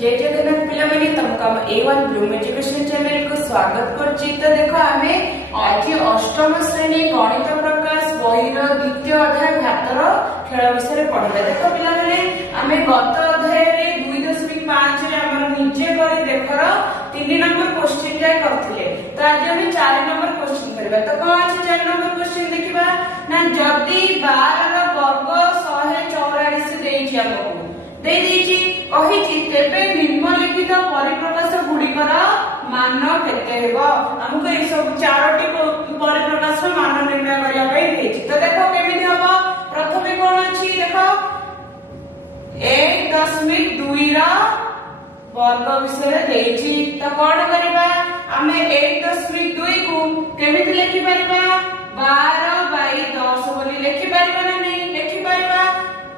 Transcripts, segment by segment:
जय जगन्नाथ पिलामाने तुमको हम A1 ब्लूम एजुकेशन चैनल को स्वागत करछि। तो देखो आमे आज अष्टम श्रेणी गणित प्रकाश बहिर द्वितीय अध्याय भातर खेल विषय पढिबा। देखो पिलामाने आमे गत अध्याय रे 2.5 रे हमर निजे करी देखर 3 नंबर क्वेश्चन जाय करथिले। तो आज हम 4 नंबर क्वेश्चन करबा। तो कोन अछि 4 नंबर क्वेश्चन देखिबा ना जदी 12 रो वर्ग 144 देछि हमको दे देछि कहिछि तेबे निम्नलिखित परिप्रकाश गुडिकर मान केते हेबो। हमको ए सब चारोटी परिप्रकाश मान निर्णय करिया पई देछि। तो देखो केमिति हबो। प्रथमे कोन अछि देखो 1.2 रा वर्ग विषय देछि। तो कोन करिबा हमें 1.2 को केमिति लिखि परबा 12/10 बोली लिखि परबा ना नहीं लिखि परबा।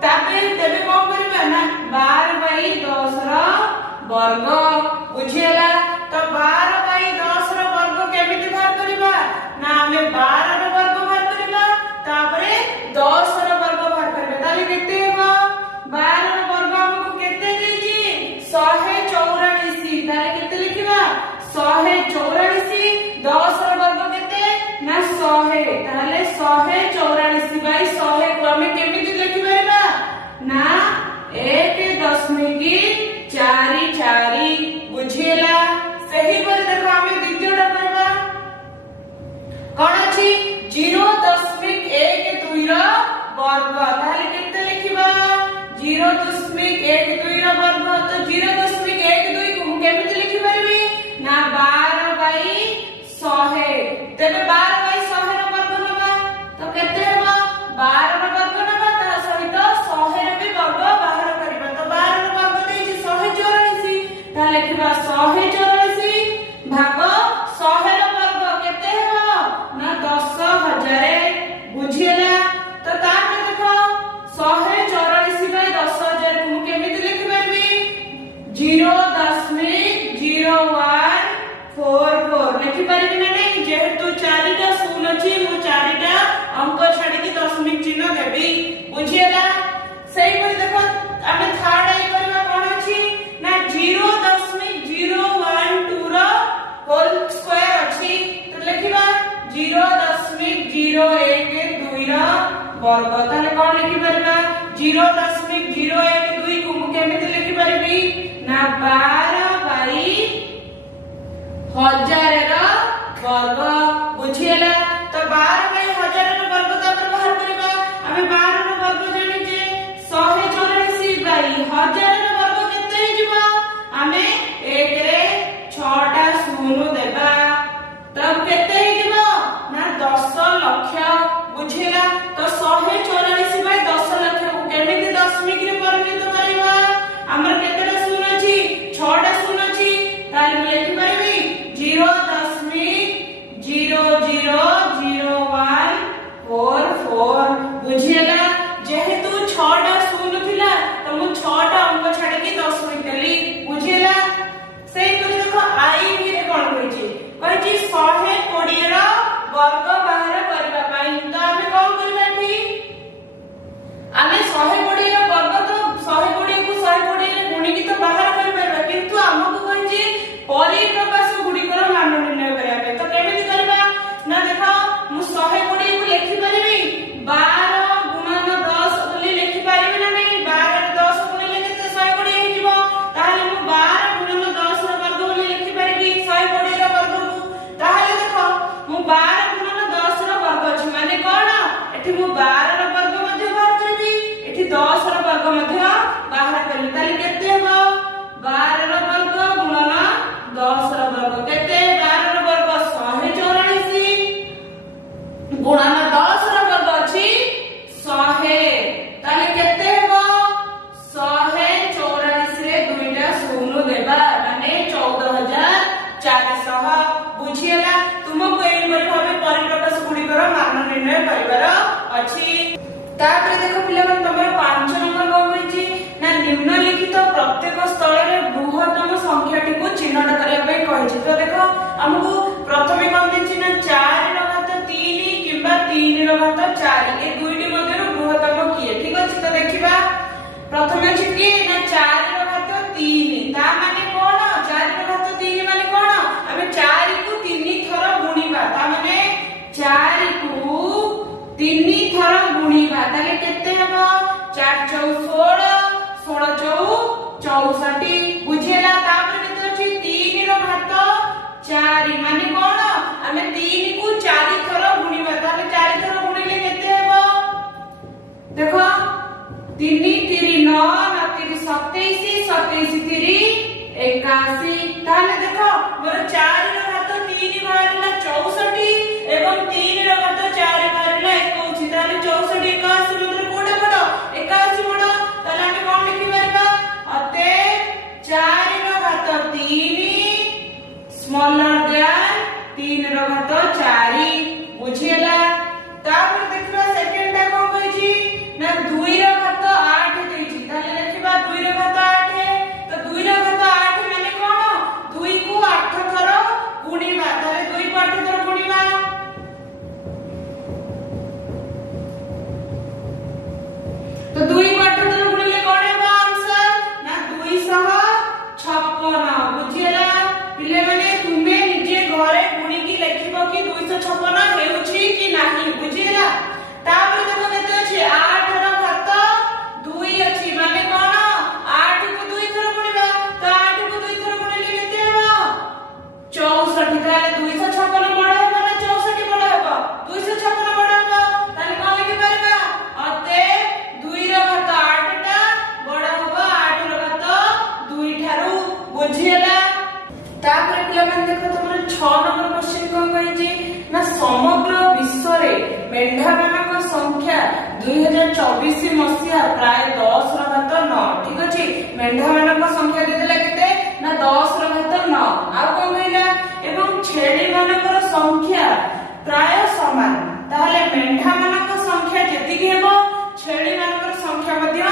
ताबे तेबे कोन करबा ना 12/10 रा वर्ग बुझियला। तो 12/10 रा वर्ग केमिति बाहर करबा ना हमें 12 रा वर्ग बाहर करबा तापरे 10 रा वर्ग बाहर करबा। ताले केते हेबो 12 रा वर्ग हमको केते देछि 144। ताले केते लिखिबा 144। 10 रा वर्ग केते ना 100। ताले 144/100 को हमें केमिति लिखि परबा ना 1.44 बुझियला। सही पर देखो हमें द्वितीयटा करबा कोन अछि 0.12 रा वर्ग। ताले केते लिखिबा 0.12 रा वर्ग। तो 0.12 को केमिति लिखि परबी ना 12/100। तेबे 12/100 रा वर्ग नबा तो केते हेबो 12 रा वर्ग नबा ता सहित 100 रे भी वर्ग बाहर करबा। तो 12 रा वर्ग देछि 184। ता लिखिबा 184 भाग 100 रा वर्ग केते हेबो ना 10000 बुझियला। तो तापर देखो 184/10000 को केमिति लिखि परबी 0.0144 लिखि परबी ना नहीं। जेहेतु 4टा शून्य अछि मु 4टा अंक छाडी की दशमिक चिन्ह देबी बुझियला। सही पर देखो हमें थर्ड आई करबा कोन अछि ना 0.012 रा होल स्क्वायर अछि। तो लिखिबा 0.012 रा वर्ग। ताले कोन लिखि परबा 0.012 को केमिति लिखि परबी ना 12/1000 रा वर्ग बुझियला। तो 12/1000 रा वर्ग तापर बाहर करबा। हमें 12 रा वर्ग जानि जे 184/1000 रा वर्ग केते हे जिवो हमें 1 रे 6टा शून्य देबा। तब केते हे जिवो ना 10 लाख बुझियला। तो 144/10 लाख को केमिति दशमिक रे परिणत करबा। हमर केतेटा शून्य अछि 6टा शून्य अछि। ताले हम लिखि परबी 0.000144 बुझियला। जेहेतु 6टा शून्य थिला तो मु 6टा अंक छाडी की दशमिक देली बुझियला। सेही करी देखो आई भी रे कोन होइछि 120 रा वर्ग बाहर करबा पई। तो हमें कोन करबा थी हमें 120 रा वर्ग तो 120 को 120 रे गुणी की तो बाहर कर परबा। किंतु हमको कहिछि परिप्रकाश गुडिकर मान निर्णय करिया पे। तो केमिति करबा ना देखो मु 120 को लिखि परबी 12 गुणन 10 बोली लिखि परबी ना नहीं। 12 रे 10 गुणिले केते 120 हे जिवो। ताहाले मु 12 गुणन 10 रा वर्ग बोली लिखि परबी 120 रा वर्ग को। ताहाले देखो मु 12 गुणन 10 रा वर्ग अछि माने कोन एठी मु 12 रा वर्ग मध्ये बाहर करबी एठी 10 रा वर्ग मध्ये बाहर करबी। ताले केते हेबो 12 रा वर्ग गुणन 10 रा वर्ग केते 12 रा वर्ग 184 गुणन 10 रा वर्ग अछि 100। ताले केते हेबो 184 रे दुईटा शून्य देबा माने 14400 बुझियला। तुमको एई परि भाबे परिप्रकाश गुडिकर मान निर्णय करिवार अछि। तापर देखो पिलावन तमर 5 नंबर कोन होइछि ना निम्नलिखित प्रत्येक स्थल रे बृहत्तम संख्याटी को चिन्हट करिया पई कहिछि। तो देखो हमको प्रथमे कोन दिछि ना 4 रा घात 3 किबा 3 रा घात 4 ए दुईटी मध्ये बृहत्तम किए। ठीक अछि। तो देखिबा प्रथमे अछि कि ना 4 रा घात 3 ता 64 बुझेला तापर केते अछि 3 रो घात 4 माने कोन हमें 3 को 4 थरो गुणिबा ताले 4 थरो गुणिले केते हेबो देखो 3 3 9 9 3 27 27 3 81 ताले देखो मोर 4 रो घात 3 बाहरला 64 एवं 3 रो घात 4 बाहरला 21 ताले 64 81 मतलब कोडा बडो 81 बडो ताले हम कोन लिखि परबा अते 4 रो घात 3 स्मॉलर देन 3 रो घात 4 बुझियला तापर देखबा सेकंड टा कोन कहै छी ना 2 रो घात 8 देइ छी ताले लिखबा 2 रो घात 8 तो 2 रो घात 8 माने कोन 2 को 8 थरो गुणिबा ताले 2 को 8 थरो गुणिबा तो 2 को 8 थरो गुणिले कोन हेबा आंसर ना 256 बुझियला पिले माने तुमे निजे घरे गुणी की लिखिबो कि 256 हेउछि कि नाही बुझियला तापर देखो केते अछि 8 रो घात 2 अछि माने कोन 8 को 2 थरो गुणिबा तो 8 को 2 थरो गुणिले केते हेबो 64 ताले 256 बड़ हेबो ना 64 बड़ हेबो 256 बड़ हेबो ताले कोन लिखि परबा अते 2 रो घात 8 टा बड़ हेबो 8 रो घात 2 ठारू बुझियला तापर पिला मन देखो तमर 6 नंबर क्वेश्चन कोन कहै छी ना समग्र विश्व रे मेंढा मानक संख्या 2024 मसिया प्राय 10 रो घात 9 ठीक अछि मेंढा मानक संख्या देदेला केते ना 10 रो घात 9 आ कोन कहला एवं छेली मानक संख्या प्राय समान ताहले मेंढा मानक संख्या जति के हेबो छेली मानक संख्या मध्य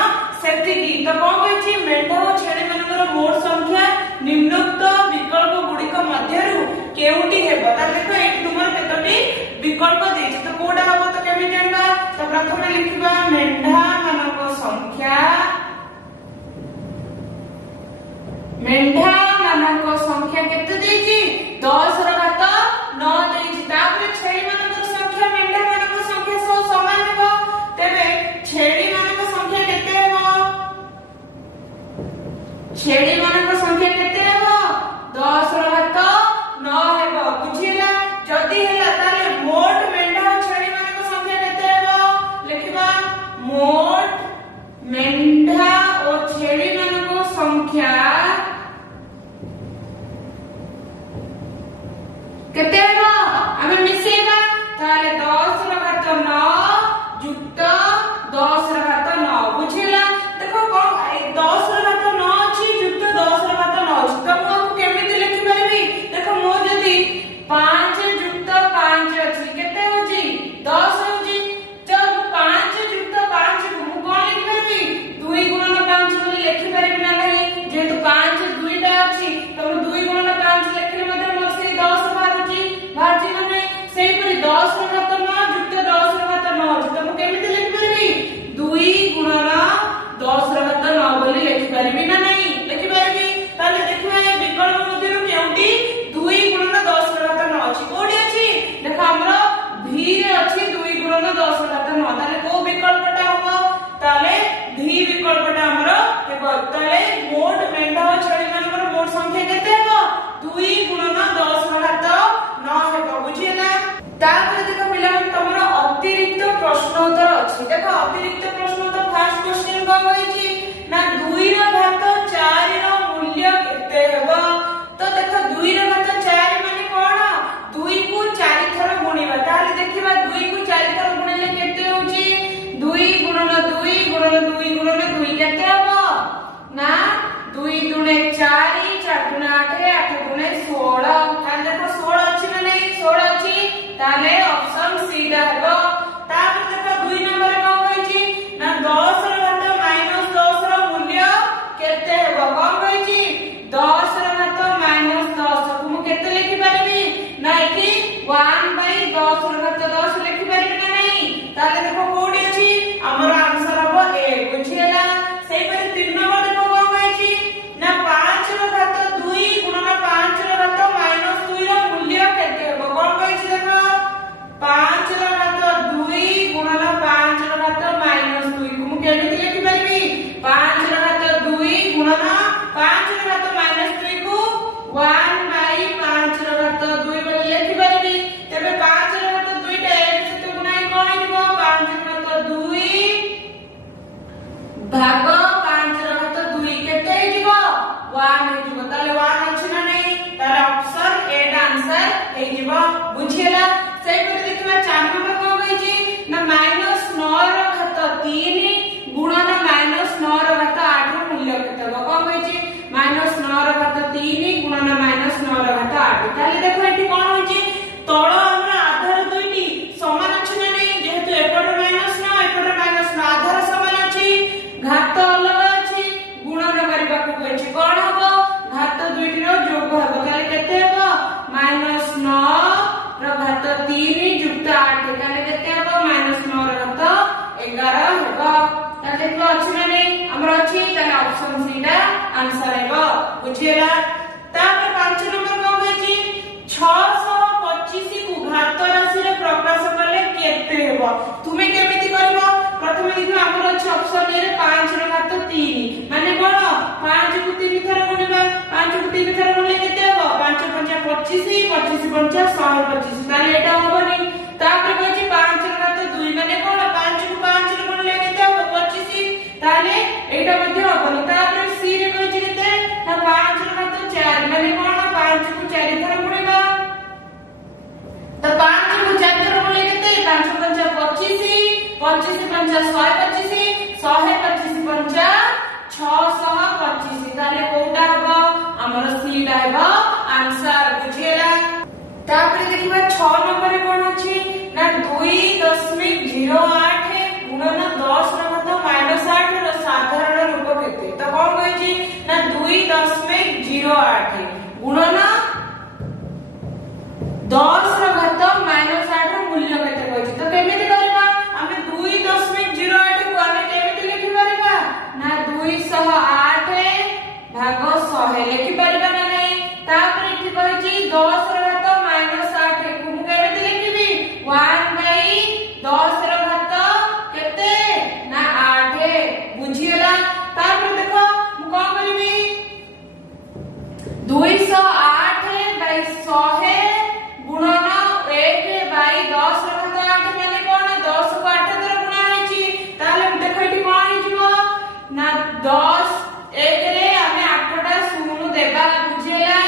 सेति की तो कोन कहै छी मेंढा और छेली मानक मोट संख्या निम्नोक्त विकल्प गुड़िक मध्यरु केउटी हेबो ता देखो एक तुमर केतोटी विकल्प देछि तो कोडा हबो तो केमि जानबा तो प्रथमे लिखिबा मेंढा मानक संख्या केते देछि 10 रो घात 9 देछि तापर छेली मानक संख्या मेंढा मानक संख्या सो समान हेबो तेबे छेली मानक संख्या केते हेबो छेली मानक संख्या केते हेबो 10 रो घात 9 हेबो बुझिला जदी हैला ताले मोट मेंढा और छेली मानक संख्या केते हेबो लिखिबा मोट मेंढा और छेली मानक संख्या केते हेबो हमें मिसेबा ताले 10 रो घात 9 युक्त 10 रो घात 9 बुझिला देखो कोन 10 रो घात 9 अछि युक्त 10 रो घात 9 अछि तो मो केमिति लिखि परबी देखो मो जदी 5 युक्त 5 अछि केते होछि 10 होछि जब 5 युक्त 5 को मु कोन लिखि परबी 2 गुणन 5 बोली लिखि परबी ना नहीं जेतु 5 दुईटा अछि तो 2 गुणन 5 लिखले मध्ये मोर से 10 बारुछि बारुछि ना नहीं सेही परि 10 रो घात 9 युक्त 10 रो घात 9 अछि तो मु केमिति लिखि परबी 2 गुणन 10 रो घात 9 बोली लिखि परबी ना नहीं लिखि परबी ताले देखिबा ए विकल्प मध्ये केउटी 2 गुणन 10 रो घात 9 अछि कोडी अछि देखो हमरो भी रे अछि 2 गुणन 10 रो घात 9 ताले को विकल्पटा होबो ताले भी विकल्पटा हमरो हेबो ताले मोट मेंढा और छेली मानकर मोट संख्या केते हेबो 2 गुणन 10 रो घात 9 हेबो बुझिला तापर देखो पिला मन तमरो अतिरिक्त प्रश्न उत्तर अछि देखो अतिरिक्त प्रश्न उत्तर फर्स्ट क्वेश्चन को होई छी ना 2 रो घात 4 रो मूल्य केते हेबो तो देखो 2 रो घात 4 माने कोन 2 को 4 थरो गुणिबा ताले देखिबा 2 को 4 थरो गुणिले केते होची 2 गुणन 2 गुणन 2 गुणन 2 केते हेबो ना 2 दुने 4 4 दुने 8 8 दुने 16 ताले देखो 16 अछि ना नहीं 16 अछि ताले ऑप्शन सी दा हेबो तापर देखो 2 नंबर को कहै छी ना 10 रो घात माइनस 10 रो मूल्य केते हेबो कोन कहै छी 10 रो घात माइनस 10 को मु केते लिखि परबी ना एठी 1/10 रो घात 10 लिखि परबी ना नहीं ताले देखो कोडी अछि हमर आंसर हबो ए बुझियला सेही परि 3 नंबर देखो कोन कहै छी ना 5 रो घात 2 गुणन 5 रो घात माइनस 2 रो मूल्य केते हेबो कोन कहै छी देखो 1 हे जिवो ताले 1 अछि ना नहीं ताले ऑप्शन ए दा आंसर हे जिवो बुझियला से पर देखिबा 4 नंबर को होई छी ना -9 रो घात 3 गुणन -9 रो घात 8 रो मूल्य केते हो को होई छी -9 रो घात 3 गुणन -9 रो घात 8 ताले देखो एठी कोन होई छी तळ हमरा आधार दुईटी समान अछि ना नहीं जेहेतु एपटे -9 एपटे -9 आधार समान अछि घात अलग अछि गुणन करबा को होई छी कोन हबो घात दुईटी रो योग हबो ताले केते हबो -9 रो घात 3 युक्त 8 ताले केते हबो -9 रो घात 11 हबो ताले देखो अछि ना नहीं हमरा अछि ताले ऑप्शन सी दा आंसर हेबो बुझियला तापर 5 नंबर को होई छी 625 को घात राशि रे प्रकाश करले केते हेबो तुमे केमिति करबो प्रथमे देखो हमर अछि ऑप्शन ए रे 5 रो घात 3 माने कोन 5 को 3 थर गुणिबा 5 को 3 थर गुणले केते हेबो 5 5 25 25 5 125 ताले एटा होबनी तापर कहछि 5 रो घात 2 माने कोन 5 को 5 रो गुणले केते हेबो 25 ताले एटा मध्ये होबनी तापर सी रे कहछि केते ना 5 रो घात 4 माने कोन 5 को 4 थर गुणिबा तो 5 को 4 थर गुणले केते 5 5 25 25 5 125 125 5 625 ताले कोटा हबो हमर सी दा हबो आंसर बुझियला तापर देखिबा 6 नंबर रे कोन अछि ना 2.08 गुणन 10 रो घात -8 रो साधारण रूप केते तो कोन होई छी ना 2.08 गुणन 10 रो घात -8 रो मूल्य केते होई छी तो केमिति करबा हमें 2.08 को हमें केमिति लिखि परबा ना 208 भाग 100 लिखि परबा ना नहीं तापर इति कहै छी 10 रो घात -8 को मु केमिति लिखिबी 1/10 रो घात केते ना 8 बुझियला तापर देखो मु कोन करबी 208/100 गुणन 1/10 रो घात 8 माने कोन 10 को 8 द्वारा गुणा होई छी ताले देखो एठी कोन होई जिवो ना 10 1 रे हमें 8 टा शून्य देबा बुझियला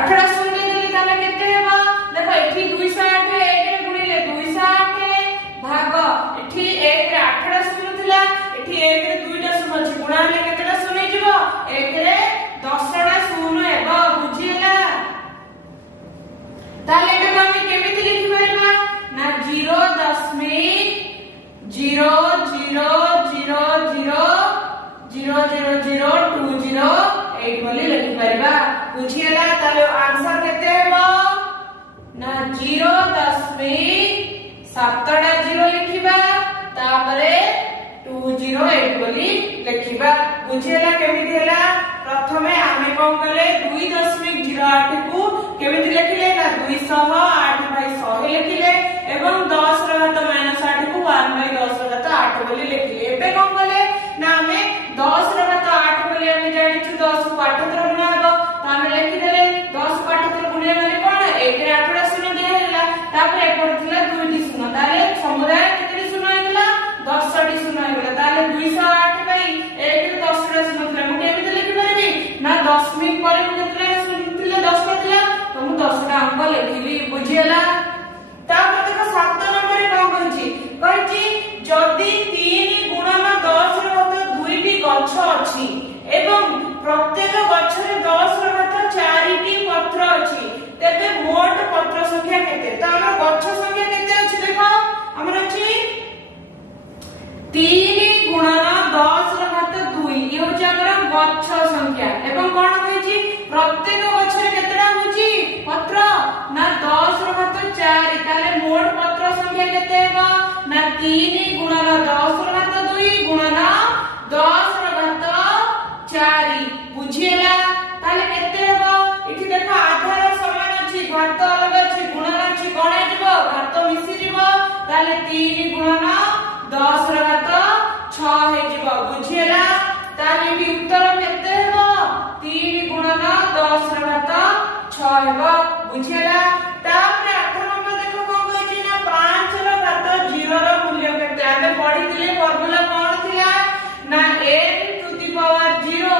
8 टा शून्य देली ताले केते हेबा देखो एठी 208 1 रे गुणिले 208 भाग एठी 1 रे 8 टा शून्य थिला एठी 1 रे 2 टा शून्य अछि गुणा ले केते टा शून्य जिवो 1 रे 10 टा शून्य हेबा बुझियला ताले एटा हम केमिति लिखि परबा ना 0.000000020 बोली लिखि परबा बुझियला ताले आंसर केते हेबो ना 0.7 लिखिबा तापरे 208 बोली लिखिबा बुझियला केमिति होला प्रथमे आमे कोन कले 2.08 को केमिति लिखिले ना 208/100 लिखिले एवं 10 रो घात -8 को 1/10 रो घात 8 बोली लिखिले एबे कोन कले ना हमें 10 रो घात 8 बोली हम जानि छु 10 को 8 थर गुणा हबो तो हम लिखि देले 10 को 8 थर गुणिले माने कोन 1 रे 8 टा शून्य दिया हैला तापर एपर थिला 2 टी शून्य ताले समुदाय केते शून्य हैला 10 टी शून्य हैला ताले 208 बाई 1 रे 10 टा शून्य थिला मु केमिति लिखि परबी ना 10 मिनिट पर मु केते शून्य थिला 10 टा थिला तो मु 10 टा अंक लिखिली बुझियला तापर देखो 7 नंबर रे कोन कहछि जदी 3 गुणन 10 रो घात 2 टी गछ अछि एवं प्रत्येक गछ रे 10 रो घात 4 टी पत्र अछि तेबे मोट पत्र संख्या केते त हमर गछ संख्या केते अछि देखो हमर अछि 3 गुणन 10 रो घात 2 इ होछि हमर गछ संख्या एवं कोन होइछि प्रत्येक गछ रे केतेटा होछि पत्र ना 10 रो घात 4 ताले मोट पत्र संख्या केते हेबो ना 3 गुणन 10 रो घात 2 गुणन 10 रो घात 4 बुझियला ताले केते हेबो इठी देखो आधार समान अछि घात अलग अछि गुणन अछि कोन हेबो घात मिसि जिवो ताले 3 गुणन 10 रो घात 6 हे जिवो बुझियला ताले भी उत्तर केते हेबो 3 गुणन 10 रो घात 6 हेबो बुझियला तापर 8 नंबर देखो कोन कहछि ना 5 रो घात 0 रो मूल्य केते आमे पढिथिले फार्मूला कोन थिला ना n टू द पावर 0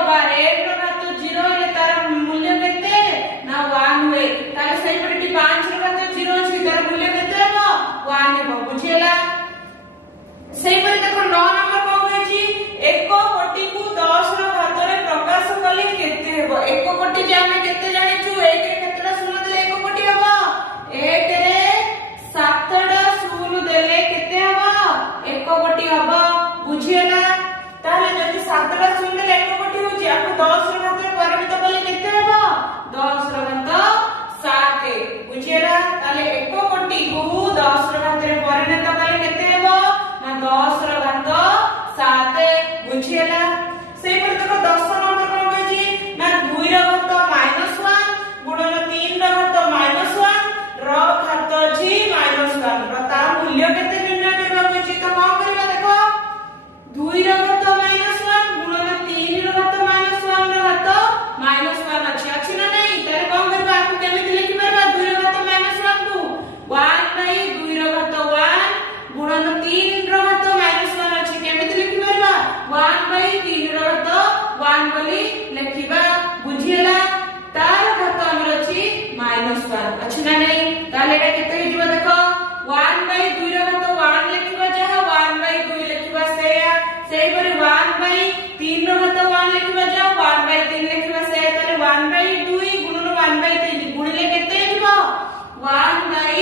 10 ର ଘାତରେ ପରିଣତ କଲେ କେତେ ହେବ 10 ର ଘାତ 7 ବୁଝିଲା ତାହେଲେ 1 କୋଟି କୁ 10 ର ଘାତରେ ପରିଣତ କଲେ କେତେ ହେବ ନା 10 ର ଘାତ 7 ବୁଝିଲା ସେଇପରି ଦେଖ 10 ନମ୍ବର କଣ କହିଛି ନା 2 ର ଘାତ -1 ଗୁଣନ 3 ର ଘାତ -1 ର ଘାତ ଅଛି -1 ର ତା ମୂଲ୍ୟ କେତେ ନିର୍ଣ୍ଣୟ କରିବାକୁ ଅଛି ତ କଣ କରିବା ଦେଖ 2 ର ଘାତ -1 ଗୁଣନ 3 ର ଘାତ -1 ର ଘାତ -1 ଅଛି ନା ନାହିଁ ତାହେଲେ କଣ କରିବା ଆକୁ କେମିତି ଲେଖି ପାରିବା 2 ର ଘାତ -1 କୁ 1 ବାଇ 2 ର ଘାତ 1 ଗୁଣନ 3 ର ଘାତ -1 ଅଛି କେମିତି ଲେଖି ପାରିବା 1 ବାଇ 3 ର ଘାତ 1 ବୋଲି ଲେଖିବା ବୁଝିଲା तार घात हमर अछि -1 अछि ना नै ताले एटा केते हि जिवो देखो 1 बाय 2 रो घात 1 लिखिबा जहा 1 बाय 2 लिखिबा सेही परि 1 बाय 3 रो घात 1 लिखिबा जहा 1 बाय 3 लिखिबा से ताले 1 बाय 2 गुणन 1 बाय 3 गुणिले केते जिवो 1 बाय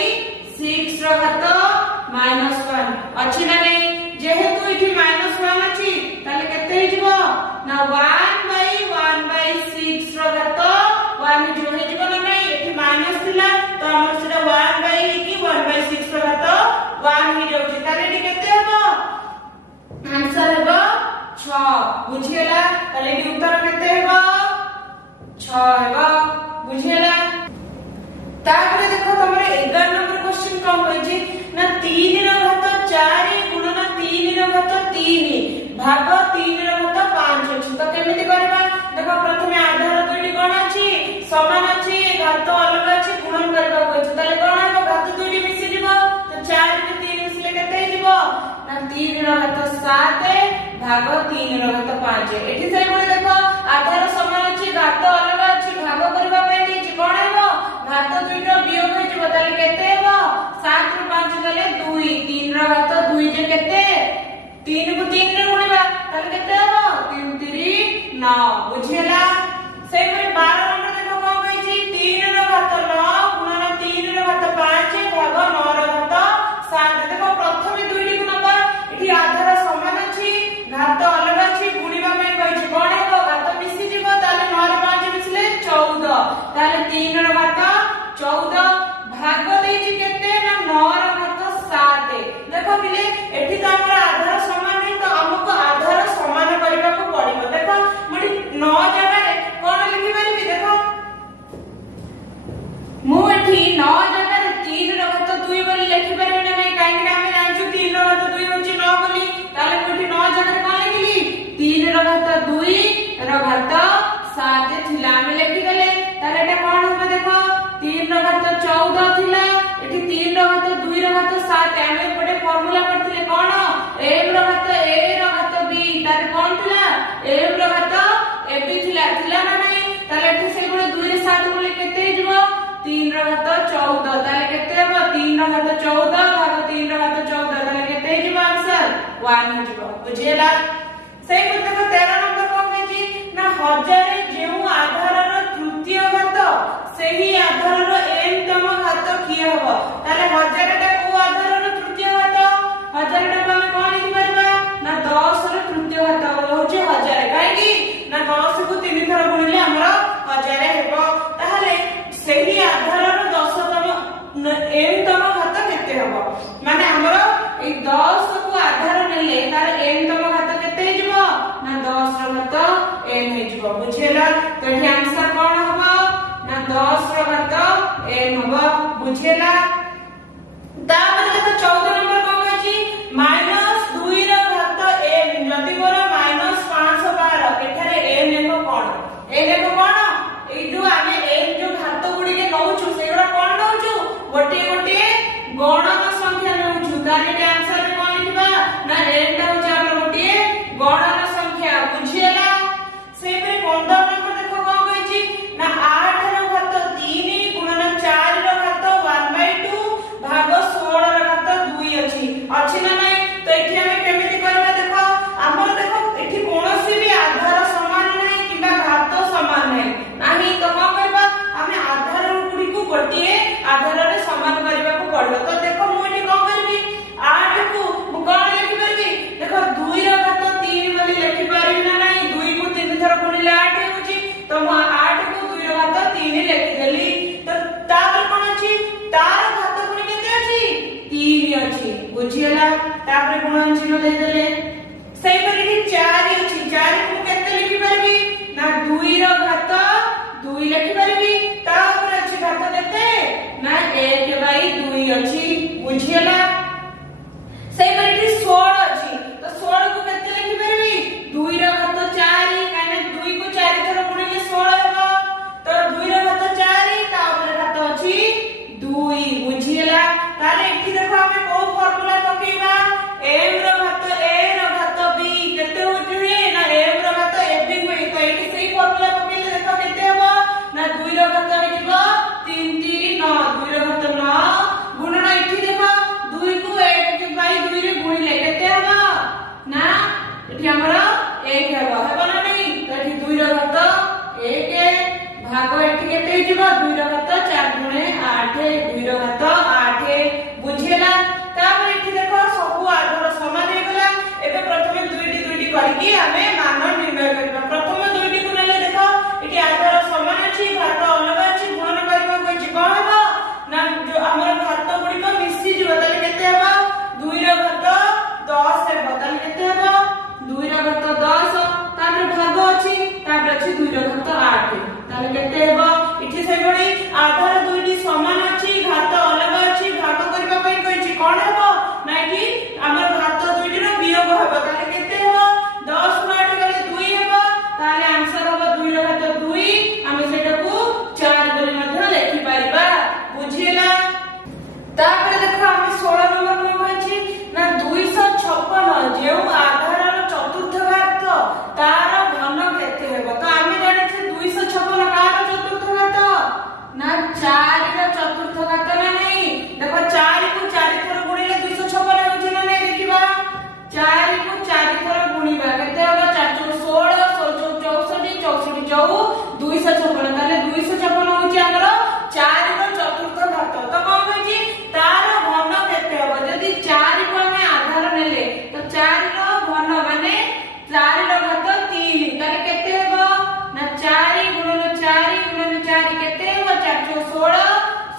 6 रो घात -1 अछि ना नै जेहेतु इठी -1 अछि ताले केते हि जिवो ना 1 बाय 6 रो घात 1 जो है जीवन नहीं एठी माइनस थिला तो हमर सेटा 1 बाय की 1 बाय 6 रो घात 1 ही जाउची ताले एठी केते हबो आंसर हबो 6 बुझियला ताले एठी उत्तर केते हबो 6 हबो बुझियला तापरे देखो तमरे 11 नंबर क्वेश्चन कोन होई ना 3 रो घात 4 गुणन 3 रो घात 3 भाग 3 रो घात 5 अछि तो केमिति करबा देखो प्रथमे आधार दुईटी कोन अछि समान अछि घात अलग अछि गुणन करबा होय ताले कोन हबो घात दुईटी मिसि जिवो तो 4 रे 3 मिसले केते जिवो ना 3 रो घात 7 भाग 3 रो घात 5 एठी सही बोले देखो आधार समान अछि घात अलग अछि भाग करबा पे दी कोन हबो घात दुईटो वियोग होय जिवो ताले केते हबो 7 रो 5 गले 2 3 रो घात 2 जे केते 3 को 3 रे गुणिबा ताले केते हबो 3 3 9 बुझियला सेही परि 12 नंबर देखो कोन कहै छी 3 रो घात 9 गुणन 3 रो घात 5 भाग 9 रो घात 7 देखो प्रथमे दुईटी को नबा एठी आधार समान अछि घात अलग अछि गुणिबा में कहै छी कोन हेबो घात मिसि जिवो ताले 9 रो 5 मिसले 14 ताले 3 रो घात 14 भाग देइ छी केते ना 9 रो घात 7 देखो बिले एठी त हमर आधार समान नै तो हमको आधार समान करबा को पड़िबो देखो मडी 9 जगह रे कोन लिखि परिबी देखो मु एठी 9 जगह रे 3 रो घात 2 बोली लिखि परिबे नै काहे कि हम जानछु 3 रो घात 2 होची 9 बोली ताले मु एठी 9 जगह रे कोन लिखिली 3 रो घात 2 रो घात 7 थिला हम लिखि देले ताले एटा कोन होबे देखो 3 रो घात 14 थिला एठी 3 रो घात 2 रो घात 7 हम एपटे फार्मूला पढथिले कोन a रो घात a रो घात b तारे कोन थिला a रो घात ab थिला थिला ना नै ताले एठी से गुणे 2 रे 7 गुणे केते जिवो 3 रो घात 14 ताले केते हबो 3 रो घात 14 भाग 3 रो घात 14 ताले केते जिवो आंसर 1 हो जिवो बुझियला सेही को देखो 13 नंबर कोन कहै ना 1000 रे जेउ आधार रो तृतीय घात सेही आधार रो n तम घात किए हबो ताले 1000 टा को आधार रो तृतीय घात 1000 टा हम कोन लिखि परबा ना 10 रो तृतीय घात होचे 1000 काहे कि ना 10 को 3 थर गुणिले हमरा 1000 हेबो ताहले सेही आधार रो 10 तम n तम घात केते हबो माने हमरा ए 10 को आधार नेले तार n तम घात केते जिवो ना 10 रो घात n हे जिवो बुझियला तो एठी आंसर कोन हबो ना 10 रो घात n हबो बुझियला तापर देखो 14 नंबर कोन कहै छी -2 रो घात n जदी मोर -512 एठारे n एको कोन n एको कोन ए जो आमे n जो घात गुडी के नउछु सेगडा कोन नउछु गोटे गोटे गणक संख्या नउछु तारे आंसर कोन लिखबा ना n टा होचे हमर गोटे गणक संख्या बुझियला से पे 15 नंबर देखो कोन कहै छी ना 8 रो घात 3 गुणन 4 रो घात 1/2 भाग 16 रो घात 2 अछि ना नै तो एठी हम केमिति करबा देखो हमर देखो एठी कोनोसी भी आधार समान नै किबा घात समान नै नाही तो कोन करबा हमें आधार गुडी को गोटे आधार रे समान करबा को पड़लो तो देखो मु एठी कोन करबी 8 को मु कोन लिखि परबी देखो 2 रो घात 3 बोली लिखि पारि ना नै 2 को 3 थर गुणिले 8 तापर गुणन चिन्ह दे देले सेही परि 4 अछि 4 को केते लिखि परबी ना 2 रो घात 2 लिखि परबी तापर अछि घात केते ना 1/2 अछि बुझियला सेही परि 16 अछि तो 16 को केते लिखि परबी 2 रो घात 4 काने 2 को 4 थर गुणिले 16 हेबो तो 2 रो घात 4 तापर घात अछि 2 बुझियला ताले एठी देखो हमें को फार्मूला पकेबा m रो घात a रो घात b केते होतुए ना m रो घात ab होई तो एठी सेही फार्मूला पकेले देखो केते हेबो ना 2 रो घात होइबो 3 3 9 2 रो घात 9 गुणन एठी देखो 2 को 1/2 रे गुणिले केते हेबो ना एठी हमरा 1 हेबो हेबो ना नहीं तो एठी 2 रो घात 1 भाग एठी केते हिजबो 2 रो घात 4 गुणे 8 2 रो घात 8 बुझियला तापर एठी देखो सब आधार समान हे गला एबे प्रथमे दुईटी करके हमें मान निर्णय करबा प्रथम दुईटी को नेले देखो एठी आधार समान अछि घात अलग अछि गुणन करबा कोइ कोन हेबो ना जो हमर घात गुडी को मिसी जिवो ताले केते हेबो 2 रो घात 10 हेबो ताले केते हेबो 2 रो घात 10 तापर भाग अछि तापर अछि 2 रो घात 8 ताले केते हेबो इठी सेबडी आधार दुईटी समान अछि घात अलग अछि भाग करबा पई कहिछि कोन हेबो ना इठी हमर घात दुईटी रो वियोग हेबो ताले केते हेबो 10 * 8 गले 2 हेबो ताले आंसर हेबो 2 रो घात 2 हमें सेटा को 4 बोली मध्ये लिखि पारिबा बुझियला तापर देखो हम 16 नंबर को कहिछि ना 256 जेउ आधार रो चतुर्थ घात तार घन केते हेबो तो हमें जानि छी 256 कार चतुर्थ घात ना 4 रो चतुर्थ घात ना नहीं देखो 4 को 4 थर गुणिले 256 होछि ना नहीं देखिबा 4 को 4 थर गुणिबा केते हेबो 4 16 64 64 256 ताले 256 होछि हमर 4 रो चतुर्थ घात तो कोन होछि तार घन केते हेबो जदी 4 को हमें आधार नेले तो 4 रो घन माने 4 रो घात 3 ताले केते हेबो ना 4 गुणन 4 केते हेबो 416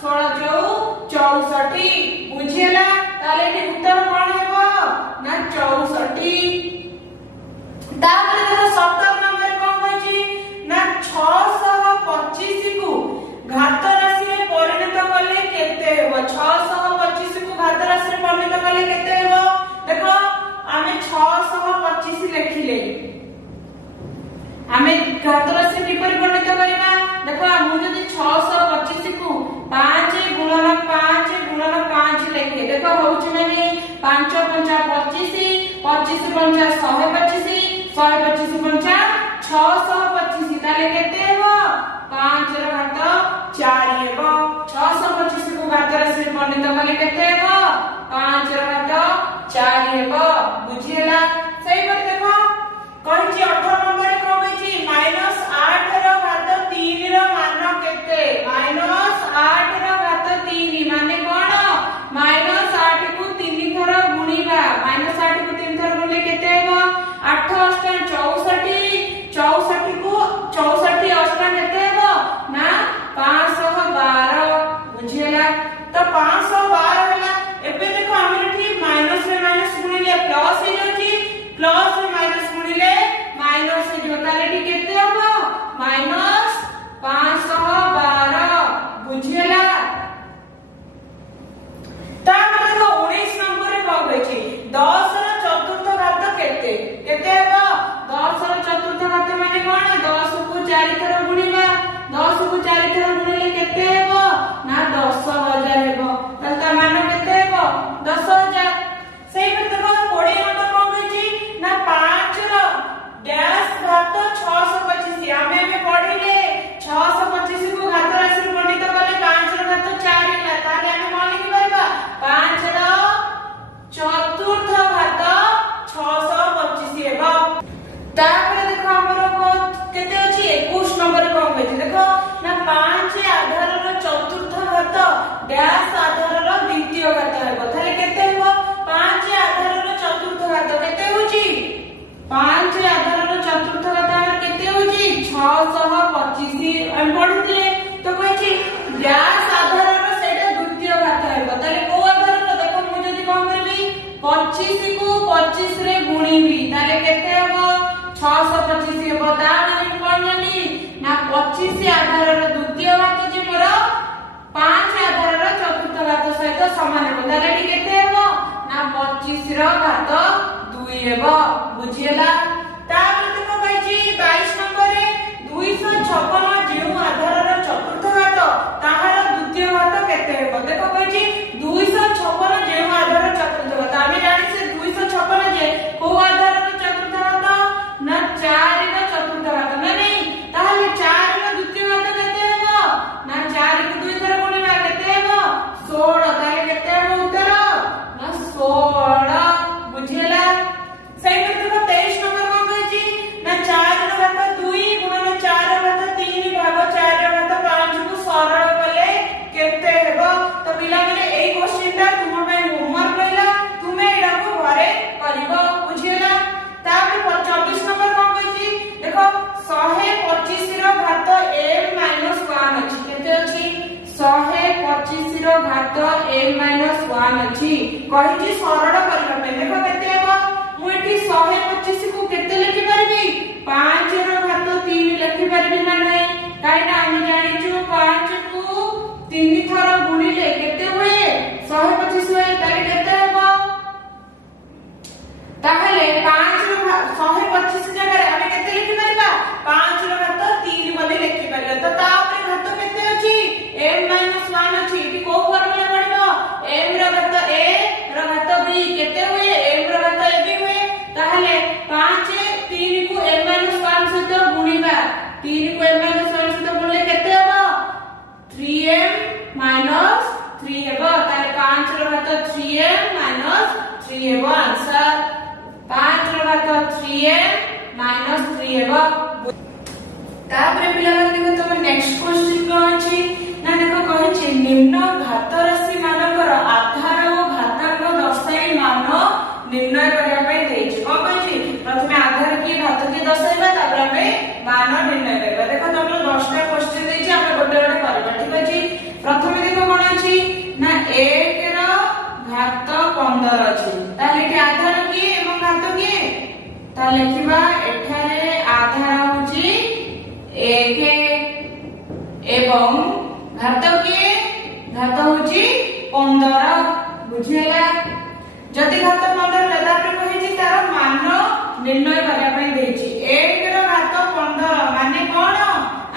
16 64 बुझियला ताले एठी उत्तर कोन हेबो ना 64 तापर देखो 17 नंबर कोन होछि ना 625 को घात राशि रे परिणत करले केते हेबो 625 को घात राशि रे परिणत करले केते हेबो देखो हमें 625 लिखिले हमें घात राशि किपरि परिणत करबा देखो हम जदी 625 को 5 गुणन 5 लिखे देखो होछि माने 5 5 25 25 5 125 125 5 625 ताले केते हेबो 5 रो घात 4 हेबो 625 को घात राशि परिणत करले केते हेबो 5 रो घात 4 हेबो बुझियला सही बात देखो कहिछि 18 नंबर को कहिछि -8 रो घात 3 रो मान केते -8 रो घात 3 माने कोन -8 को 3 थर गुणिबा -8 को 3 थर गुणिले केते हेबो 8 8 64 64 को 64 8 केते हेबो ना 512 बुझियला तो 512 होला एबे देखो हमर एठी माइनस रे माइनस गुणिले प्लस हे जाछि प्लस रे माइनस गुणिले माइनस हे जो ताले एठी केते हेबो -512 बुझियला तापर देखो 19 नंबर रे कोन होछि 10 रो चतुर्थ घात केते केते हेबो 10 रो चतुर्थ घात माने कोन 10 को 4 थर गुणिबा 10 को 4 थर गुणिले केते हेबो ना 10000 हेबो तार मान केते हेबो 10000 सेही पर देखो 20 नंबर कोन होछि ना 5 रो डैश घात 625 हमें पढ़िले 625 को घात राशि परिणत करले 5 रो घात 4 होला ताले हम मान लिखि परबा 5 रो चतुर्थ घात 625 हेबो तापर देखो हमरो केते अछि 21 नंबर कोन होछि देखो ना 5 आधार रो चतुर्थ घात डैश आधार रो द्वितीय घात हेबो ताले केते हेबो 5 आधार रो चतुर्थ घात केते होछि 5 आधार रो चतुर्थ घात हमर केते होछि 625 हम पढुतिले तो कहछि डैश आधार रो सेटा द्वितीय घात हेबो ताले को आधार रो देखो मु जदी कोन करबी 25 गुणिबी ताले केते हबो 625 हबो ता माने कोन जानी ना 25 आधार रो द्वितीय घात जे मोर 5 आधार रो चतुर्थ घात सहित समान हबो ताले केते हबो ना 25 रो घात 2 हेबो बुझियला। तापर देखो कहछि 22 नंबर रे 256 जेउ आधार रो चतुर्थ घात ताहार द्वितीय घात केते हेबो देखो कहछि 256 जेउ आधार रो चतुर्थ घात आमे जानि से 256 जे को आधार रो चतुर्थ घात ना 4 रो चतुर्थ घात ना नहीं ताहाले 4 रो द्वितीय घात केते हेबो ना 4 को 2 थर गुणिबा केते हेबो 16 ताले केते हेबो उत्तर ना 16 बुझियला। सही में देखो 23 नंबर कोन कहछि ना 4 रो घात 2 गुणन 4 रो घात 3 भाग 4 रो घात 5 को सरल कले केते हेबो तो पिला माने एई क्वेश्चन ता तुम पे होमवर्क रहला तुमे एडा को घरे करिवो बुझियला। तापर 24 नंबर कोन कहछि देखो 125 रो घात m - 1 अछि केते अछि 125 रो घात m - 1 अछि कहिछि सरल करिबा पे देखो केते हेबो मु एठी 125 को केते लिखि परबी 5 रो घात 3 लिखि परबी ना नै काईना हम जानि छु 5 को 3 थर गुणिले केते होए 125 होए ताले केते हेबो ताहले 5 रो 125 जगह हम केते लिखि परबा 5 रो घात 3 बोली लिखि परबा तो ता ऊपर घात केते अछि m - 1 अछि इति को फॉर्मूला पड़िबो m रो घात a रो घात b केते होए m रो घात a b होए ताहले 5 3 को m - 1 सहित गुणिबा 3 को m - 1 सहित गुणले केते हेबो 3m - 3 हेबो ताले 5 रो घात 3m - 3 हेबो आंसर 5 रो घात 3m - 3 हेबो। तापर पिला देखो तुम नेक्स्ट क्वेश्चन को अछि ना देखो कहछि निम्न घात राशि मानकर आधार ओ घातांक दर्शाई मान निर्णय करिया पे देछि को कहछि प्रथमे आधार की घात की दर्शाइबा तापर हमें मान निर्णय करबा देखो तुम 10टा क्वेश्चन देछि हम गोटे गोटे करबा ठीक अछि। प्रथमे देखो कोन अछि ना 1 रो घात 15 अछि ताले कि आधार की एवं घात की ता लिखिबा एठारे आधार होछि 1 एवं घात की घात होछि 15 बुझियला। जति घात 15 लेदा पे कहिछि तार मान निर्णय करिया पे देछि 1 रो घात 15 माने कोन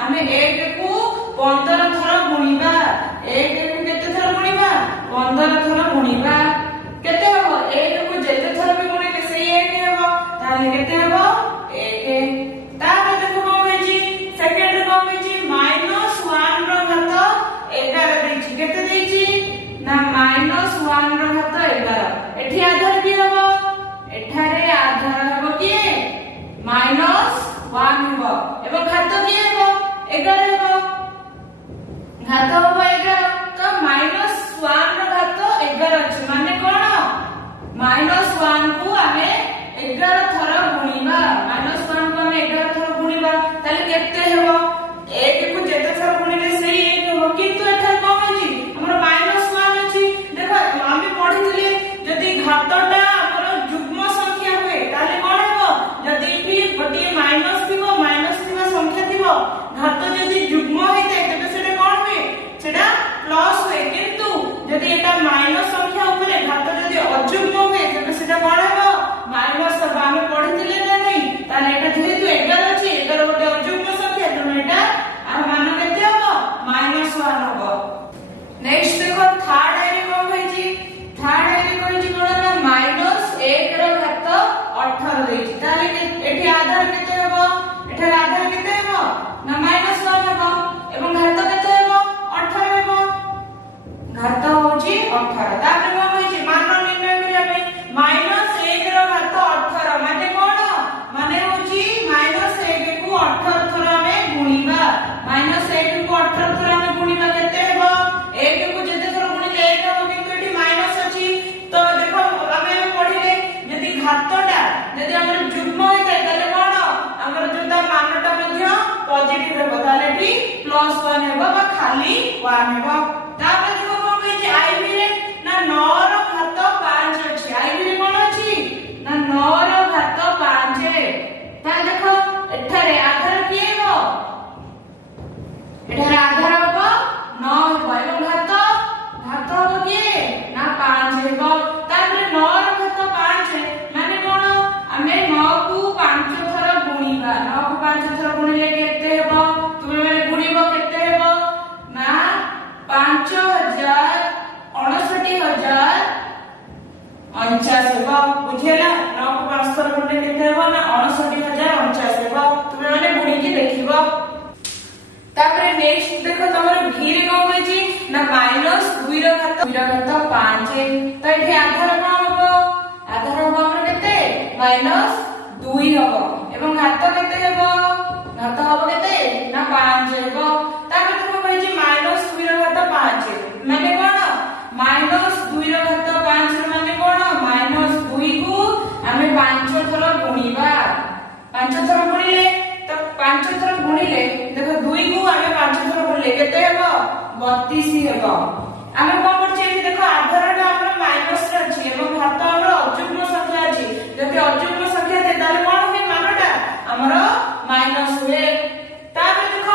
हमें 1 को 15 थर गुणिबा 1 को केते थर गुणिबा 15 थर गुणिबा केते हो 1 को जेते थर भी गुणिले सेही 1 हेबो ताले केते हेबो 1 तापर देखो कोन होइछि सेकंड कोन होइछि -1 रो घात 11 देछि केते देछि ना -1 रो घात 11 एठी आधार की हबो एठारे आधार हबो की -1 हबो एवं घात की हबो 11 हबो घात हबो 11 तो -1 रो घात 11 अछि माने कोन -1 को हमें 11 थर गुणिबा -1 को हमें 11 थर गुणिबा ताले केते हेबो 1 को जेते थर गुणिले सेही 1 हेबो किंतु एठा कोन अछि हमर -1 अछि देखो हम पढिथिले जदि घातटा हमर युग्म संख्या होय ताले कोन हेबो जदि भी गोटे माइनस थिबो माइनस थिबा संख्या थिबो घात जदि युग्म होइते तबे सेटा कोन होय सेटा प्लस होय किंतु जदि एटा माइनस संख्या ऊपर घात जदि अयुग्म होय तबे सेटा कोन हेबो माइनस हबो हम पढिथिले ना नहीं ताले एटा जेहेतु 11 अछि 11 गोटे अयुग्म संख्या तो एटा आ मान केते हबो -1 हबो। नेक्स्ट देखो थर्ड एरी कोन होइछि थर्ड एरी कहछि कोन ना -1 रो घात 18 देछि ताले एठी आधार केते हबो एठा आधार केते हबो ना -1 हबो एवं घात केते हबो 18 हबो घात होछि 18 तापर कोन होइछि मान निर्णय करिया पे -1 रो घात 18 माने कोन माने होछि -1 को 18 थरा में गुणिबा -1 को 18 थरा में गुणिबा केते हबो 1 को जेते थरा गुणिले 1 हबो किंतु एठी माइनस अछि तो देखो हमें पढिले यदि घातटा यदि हमर युग्म होइतै ताले कोन हमर जोता मानटा मध्य पॉजिटिव हेबो ताले एठी +1 हेबो बा खाली 1 हेबो। तापर देखो कोन कहै आईबी रे ना 9 रो घात 5 अछि आईबी रे कोन अछि ना 9 रो घात ନା -2 ର ଘାତ 5। ତ ଏଠି ଆଧାର କଣ ହବ? ଆଧାର ହବ ଆମର କେତେ? -2 ହବ ଏବଂ ଘାତ କେତେ ହେବ? ଘାତ ହବ କେତେ? ନା 5 ହେବ। ତାପରେ ଦେଖ କହିଛି -2 ର ଘାତ 5 ମାନେ କଣ? -2 ର ଘାତ 5 ମାନେ କଣ? -2 କୁ ଆମେ 5 ଥର ଗୁଣିବା। 5 ଥର ଗୁଣିଲେ ତ 5 ଥର ଗୁଣିଲେ ଦେଖ 2 କୁ ଆମେ 5 ଥର ଗୁଣିଲେ କେତେ ହେବ? 32 ହେବ। ଆମେ କଣ କରୁଛେ ଏଠି ଦେଖ ଆଧାରଟା ଆମର